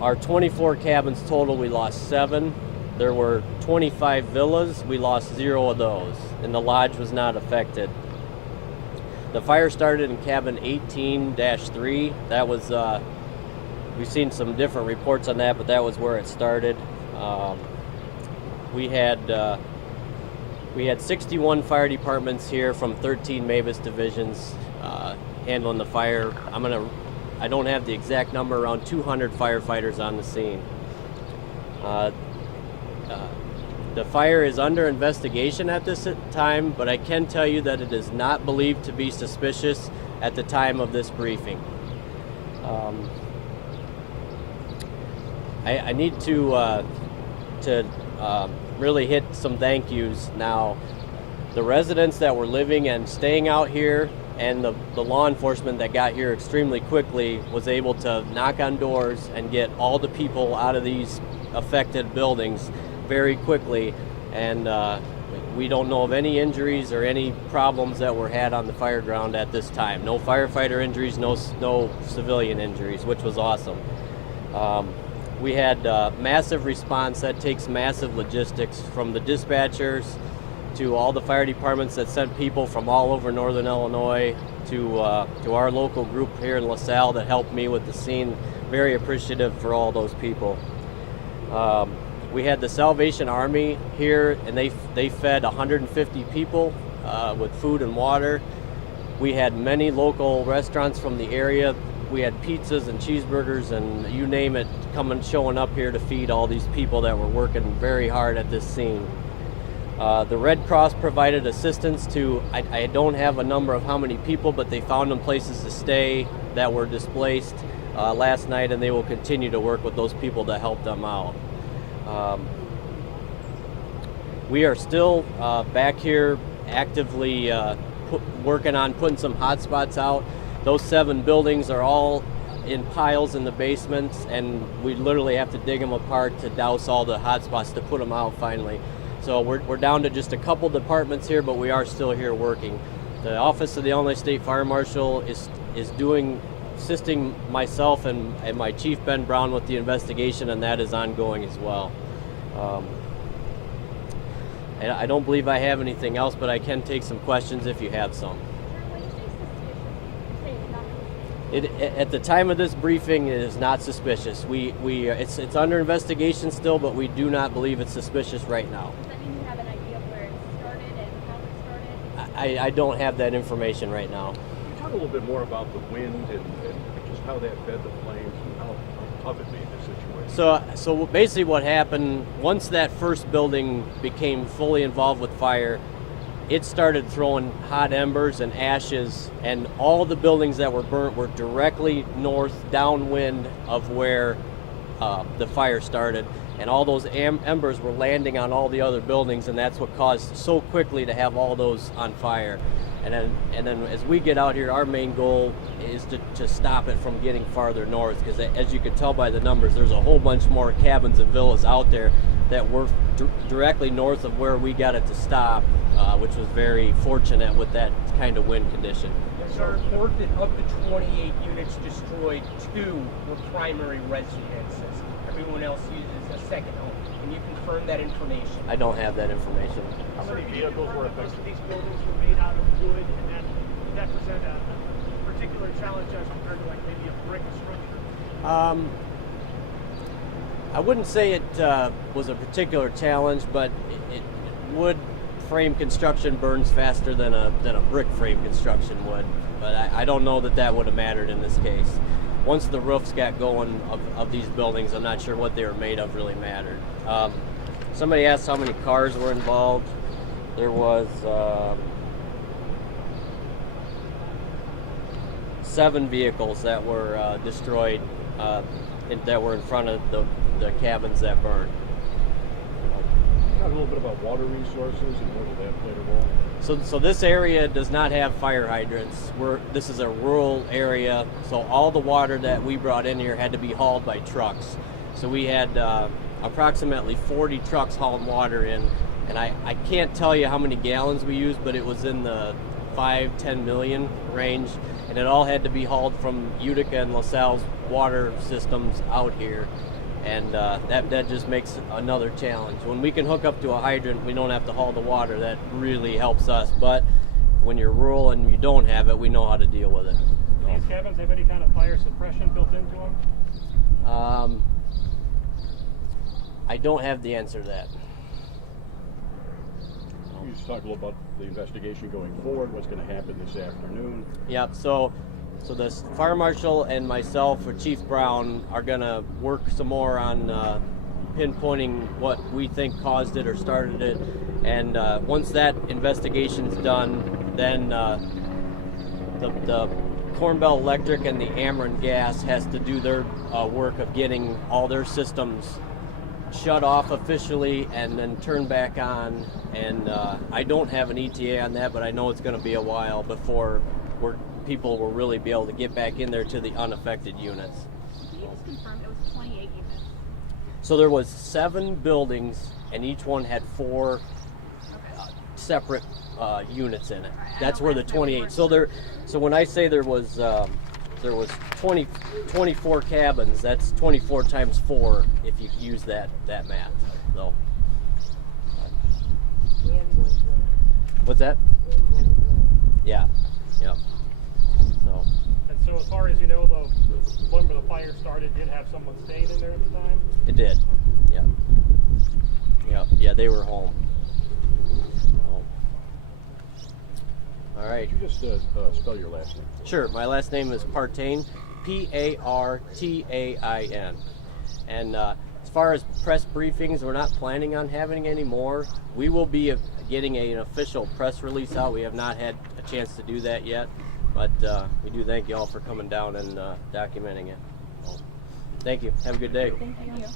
our 24 cabins total, we lost 7. There were 25 villas. We lost 0 of those, and the lodge was not affected. The fire started in cabin 18-3. That was, we've seen some different reports on that, but that was where it started. We had 61 fire departments here from 13 Mavis divisions handling the fire. I don't have the exact number, around 200 firefighters on the scene. The fire is under investigation at this time, but I can tell you that it is not believed to be suspicious at the time of this briefing. I need to really hit some thank yous now. The residents that were living and staying out here and the law enforcement that got here extremely quickly was able to knock on doors and get all the people out of these affected buildings very quickly, and we don't know of any injuries or any problems that were had on the fire ground at this time. No firefighter injuries, no civilian injuries, which was awesome. We had massive response. That takes massive logistics, from the dispatchers to all the fire departments that sent people from all over northern Illinois to our local group here in LaSalle that helped me with the scene. Very appreciative for all those people. We had the Salvation Army here, and they fed 150 people with food and water. We had many local restaurants from the area. We had pizzas and cheeseburgers and you name it showing up here to feed all these people that were working very hard at this scene. The Red Cross provided assistance to, I don't have a number of how many people, but they found them places to stay that were displaced last night, and they will continue to work with those people to help them out. We are still back here actively working on putting some hot spots out. Those 7 buildings are all in piles in the basements, and we literally have to dig them apart to douse all the hot spots to put them out finally. So we're down to just a couple departments here, but we are still here working. The Office of the Illinois State Fire Marshal is assisting myself and my chief, Ben Brown, with the investigation, and that is ongoing as well. And I don't believe I have anything else, but I can take some questions if you have some. At the time of this briefing, it is not suspicious. It's under investigation still, but we do not believe it's suspicious right now. Does that mean you have an idea of where it started and how it started? I don't have that information right now. Can you talk a little bit more about the wind and just how that fed the flames and how tough it made the situation? So basically what happened, once that first building became fully involved with fire, it started throwing hot embers and ashes, and all the buildings that were burnt were directly north, downwind of where the fire started, and all those embers were landing on all the other buildings, and that's what caused so quickly to have all those on fire. And then as we get out here, our main goal is to stop it from getting farther north, because as you can tell by the numbers, there's a whole bunch more cabins and villas out there that were directly north of where we got it to stop, which was very fortunate with that kind of wind condition. There's a report that of the 28 units destroyed, 2 were primary residences. Everyone else uses a second home. Can you confirm that information? I don't have that information. How many vehicles were affected? Most of these buildings were made out of wood, and that present a particular challenge as compared to like maybe a brick structure. I wouldn't say it was a particular challenge, but wood frame construction burns faster than a brick frame construction would. But I don't know that would have mattered in this case. Once the roofs got going of these buildings, I'm not sure what they were made of really mattered. Somebody asked how many cars were involved. There was 7 vehicles that were destroyed that were in front of the cabins that burned. Talk a little bit about water resources and whether that played a role. So this area does not have fire hydrants. This is a rural area, so all the water that we brought in here had to be hauled by trucks. So we had approximately 40 trucks hauling water in, and I can't tell you how many gallons we used, but it was in the 5-10 million range. and it all had to be hauled from Utica and LaSalle's water systems out here. And that just makes another challenge. When we can hook up to a hydrant, we don't have to haul the water. That really helps us. But when you're rural and you don't have it, we know how to deal with it. Do these cabins have any kind of fire suppression built into them? I don't have the answer to that. You just talk a little about the investigation going forward, what's going to happen this afternoon. Yep. So the fire marshal and myself, or Chief Brown, are going to work some more on pinpointing what we think caused it or started it. And once that investigation's done, then the Corn Belt Electric and the Ameren Gas has to do their work of getting all their systems shut off officially and then turn back on. And I don't have an ETA on that, but I know it's going to be a while before people will really be able to get back in there to the unaffected units. Can you just confirm it was 28 units? So there was 7 buildings, and each one had 4 separate units in it. Right, I That's know where the last time we 28. worked So when I say there was 24 cabins, that's 24 times 4 if you use that math. So what's that? Yeah. Yep. So And so as far as you know, the one where the fire started did have someone staying in there at the time? it did. Yeah. Yep. Yeah, they were home. So. All right. Could you just spell your last name? Sure. My last name is Partain, Partain. And as far as press briefings, we're not planning on having any more. We will be getting an official press release out. We have not had a chance to do that yet, but we do thank you all for coming down and documenting it. So, thank you. Have a good day. Thank you.